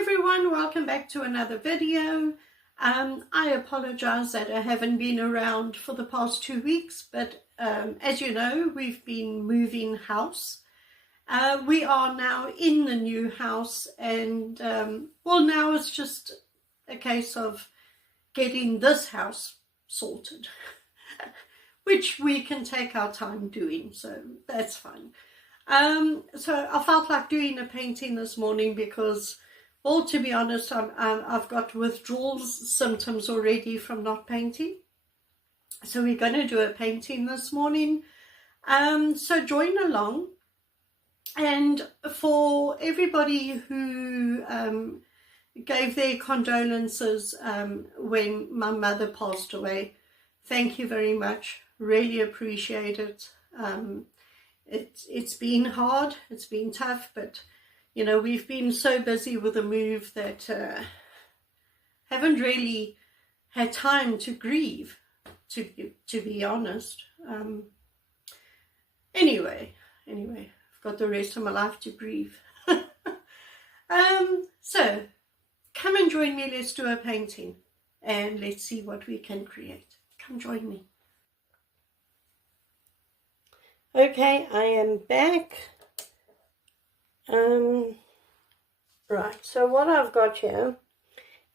everyone, welcome back to another video. I apologize that I haven't been around for the past 2 weeks, but as you know, we've been moving house. We are now in the new house, and well, now it's just a case of getting this house sorted, which we can take our time doing, so that's fine. So I felt like doing a painting this morning because, well, to be honest, I've got withdrawal symptoms already from not painting. So we're going to do a painting this morning. So join along. And for everybody who gave their condolences when my mother passed away, thank you very much. Really appreciate it. It's been hard, it's been tough, but you know, we've been so busy with the move that haven't really had time to grieve, to be honest. Anyway, I've got the rest of my life to grieve. So come and join me, let's do a painting and let's see what we can create. Come join me. Okay, I am back. Right, so what I've got here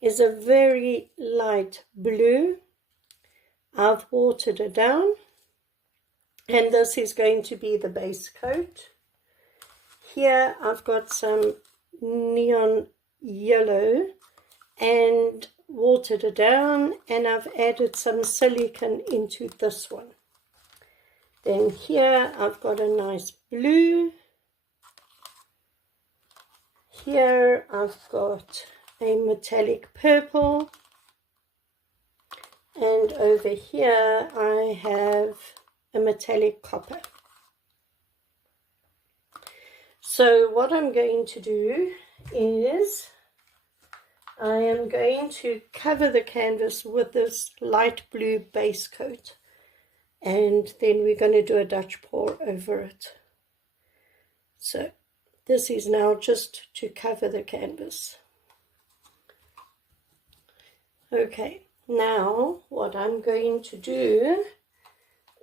is a very light blue. I've watered it down, and this is going to be the base coat. Here I've got some neon yellow and watered it down, and I've added some silicone into this one. Then here I've got a nice blue. Here I've got a metallic purple. And over here I have a metallic copper. So what I'm going to do is I am going to cover the canvas with this light blue base coat. And then we're going to do a Dutch pour over it. So this is now just to cover the canvas. Okay, now what I'm going to do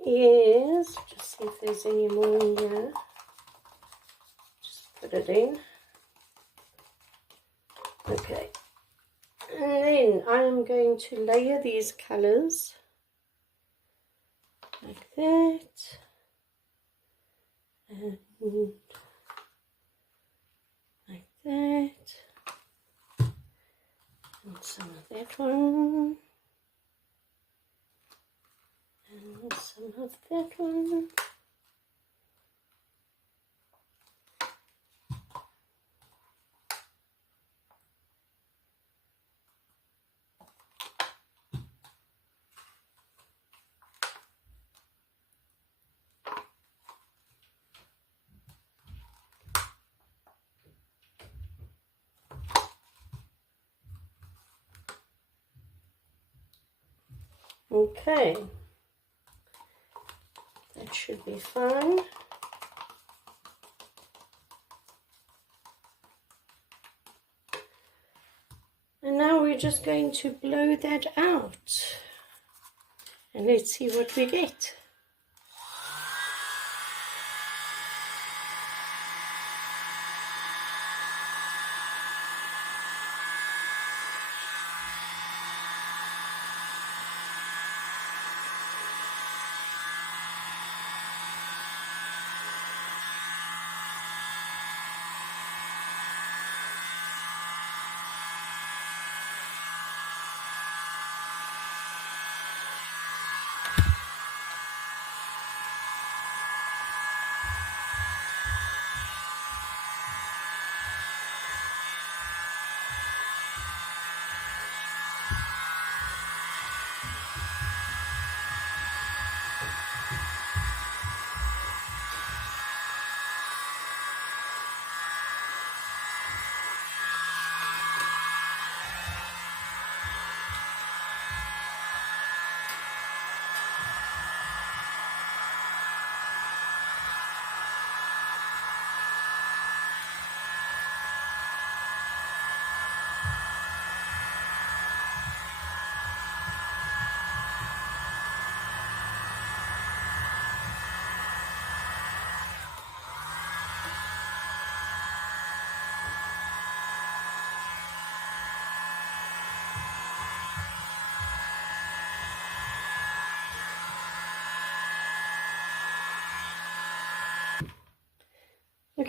is, just see if there's any more in here. Just put it in. Okay, and then I'm going to layer these colors like that, and like that, and some of that one, and some of that one. Okay, that should be fine. And now we're just going to blow that out. And let's see what we get.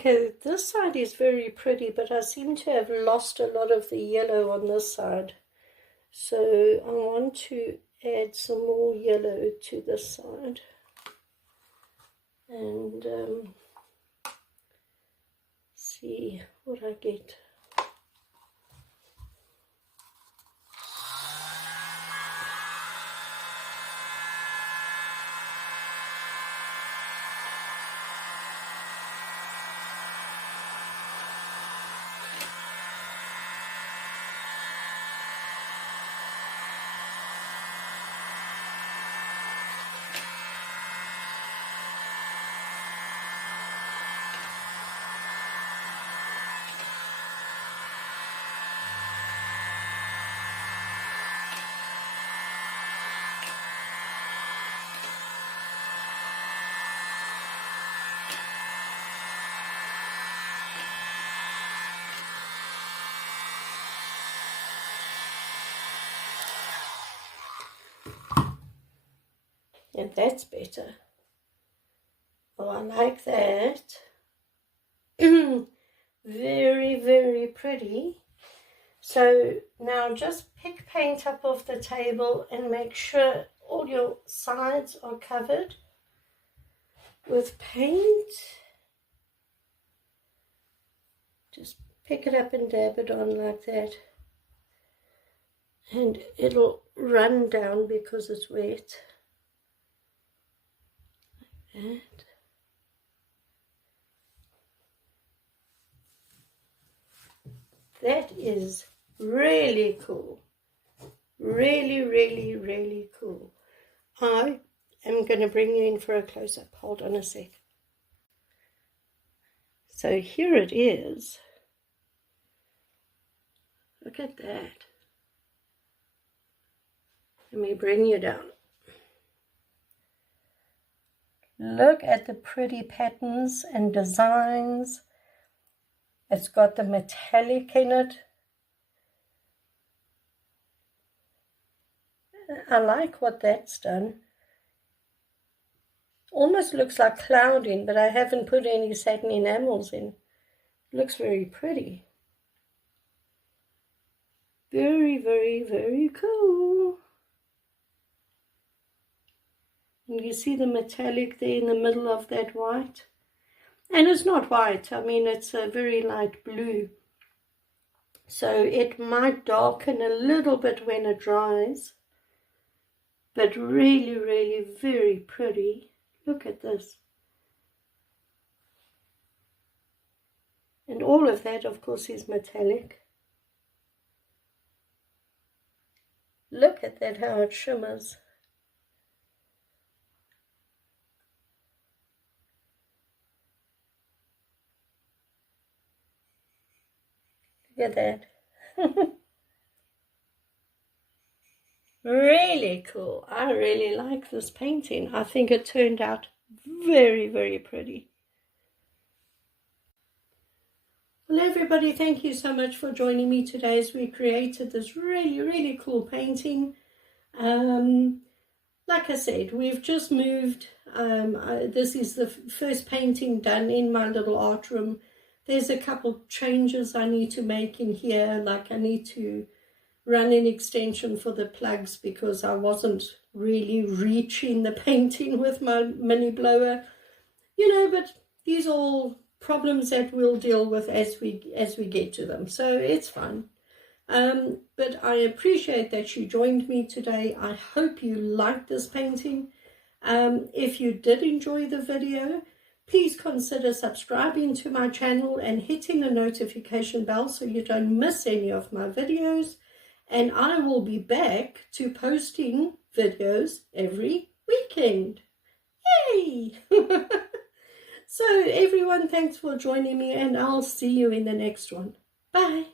Okay, this side is very pretty, but I seem to have lost a lot of the yellow on this side. So I want to add some more yellow to this side. And see what I get. And that's better. Oh, I like that. Very, very pretty. So now just pick paint up off the table and make sure all your sides are covered with paint. Just pick it up and dab it on like that. And it'll run down because it's wet. Like that. That is really cool. Really, really, really cool. I am going to bring you in for a close-up. Hold on a sec. So here it is. Look at that. Let me bring you down. Look at the pretty patterns and designs. It's got the metallic in it. I like what that's done. Almost looks like clouding, but I haven't put any satin enamels in. Looks very pretty. Very, very, very cool. And you see the metallic there in the middle of that white? And it's not white, I mean it's a very light blue. So it might darken a little bit when it dries. But really, really very pretty. Look at this. And all of that, of course, is metallic. Look at that, how it shimmers. Look at that. Really cool. I really like this painting. I think it turned out very, very pretty. Well, everybody, thank you so much for joining me today as we created this really, really cool painting. Like I said, we've just moved. This is the first painting done in my little art room. There's a couple changes I need to make in here, like I need to run an extension for the plugs because I wasn't really reaching the painting with my mini blower, you know, but these are all problems that we'll deal with as we get to them, so it's fine. But I appreciate that you joined me today. I hope you liked this painting. If you did enjoy the video, please consider subscribing to my channel and hitting the notification bell so you don't miss any of my videos. And I will be back to posting videos every weekend. Yay! So everyone, thanks for joining me, and I'll see you in the next one. Bye.